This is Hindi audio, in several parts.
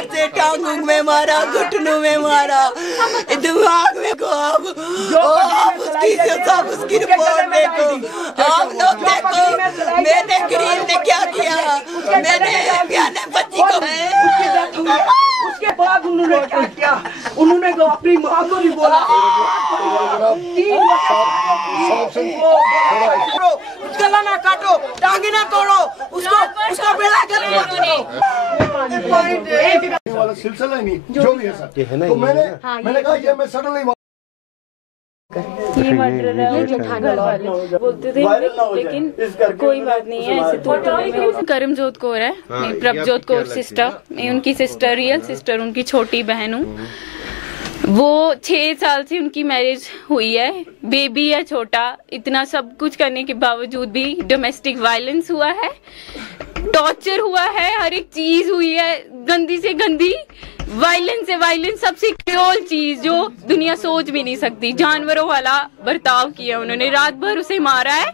तलवार से टांगों में मारा, घुटनों में मारा, दिमाग में को आप उसकी सब उसकी रिपोर्ट देखो, आप लोग देखो मैंने करीम ने क्या किया, मैंने बच्ची को उसके बाद उन्होंने क्या किया, उन्होंने अपनी माँ को नहीं बोला, गला ना काटो, टांगे ना तोड़ो, उसको बेला कर वाला सिलसिला ही नहीं जो भी है सर। तो मैंने कहा ये मैं सडनली ये मर्डर है और घर वाले बोलते थे, लेकिन कोई बात नहीं है ऐसे तो। करमजोत कौर है, मैं प्रभजोत कौर सिस्टर, मैं उनकी सिस्टर, रियल सिस्टर, उनकी छोटी बहन हूँ। वो 6 साल से उनकी मैरिज हुई है, बेबी है छोटा, इतना सब कुछ करने के बावजूद भी डोमेस्टिक वायलेंस हुआ है, टॉर्चर हुआ है, हर एक चीज हुई है, गंदी से गंदी, वायलेंस से वायलेंस, सबसे क्रूअल चीज जो दुनिया सोच भी नहीं सकती, जानवरों वाला बर्ताव किया उन्होंने। रात भर उसे मारा है,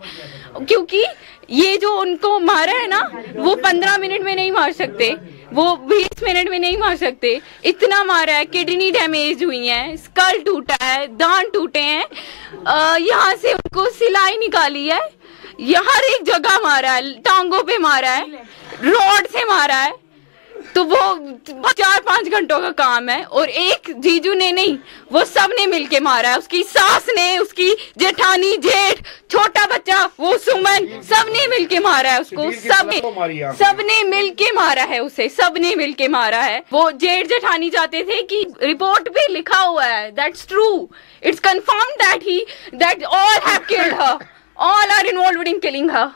क्योंकि ये जो उनको मारा है ना, वो 15 मिनट में नहीं मार सकते, वो 20 मिनट में नहीं मार सकते, इतना मारा है। किडनी डैमेज हुई है, स्कल टूटा है, दांत टूटे हैं, यहाँ से उनको सिलाई निकाली है, हर एक जगह मारा है, टांगों पे मारा है, रॉड से मारा है। तो वो 4-5 घंटों का काम है, और एक जीजू ने नहीं, वो सब ने मिलके मारा है, उसकी सास ने, उसकी जेठानी, जेठ, छोटा बच्चा, वो सुमन, सब ने मिलके मारा है उसको, सबने मिलके मारा है उसे, सबने मिलके मारा है। वो जेठ जेठानी चाहते थे कि रिपोर्ट पे लिखा हुआ है, that's true, it's confirm that all have killed her, all are involved in killing her.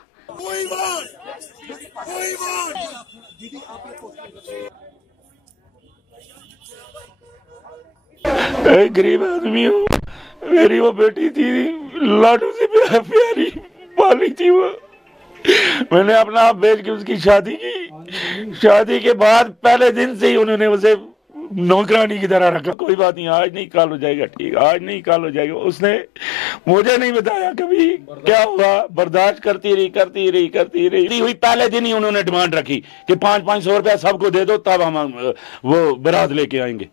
गरीब आदमी हूँ, मेरी वो बेटी थी, लाडू से प्यारी पाली थी वो, मैंने अपना आप बेच के उसकी शादी की। शादी के बाद पहले दिन से ही उन्होंने उसे नौकरानी की तरह रखा। कोई बात नहीं, आज नहीं कल हो जाएगा, ठीक, आज नहीं कल हो जाएगा। उसने मुझे नहीं बताया कभी क्या हुआ, बर्दाश्त करती रही हुई। पहले दिन ही उन्होंने डिमांड रखी कि 500-500 रुपया सबको दे दो, तब हम वो बारात लेके आएंगे।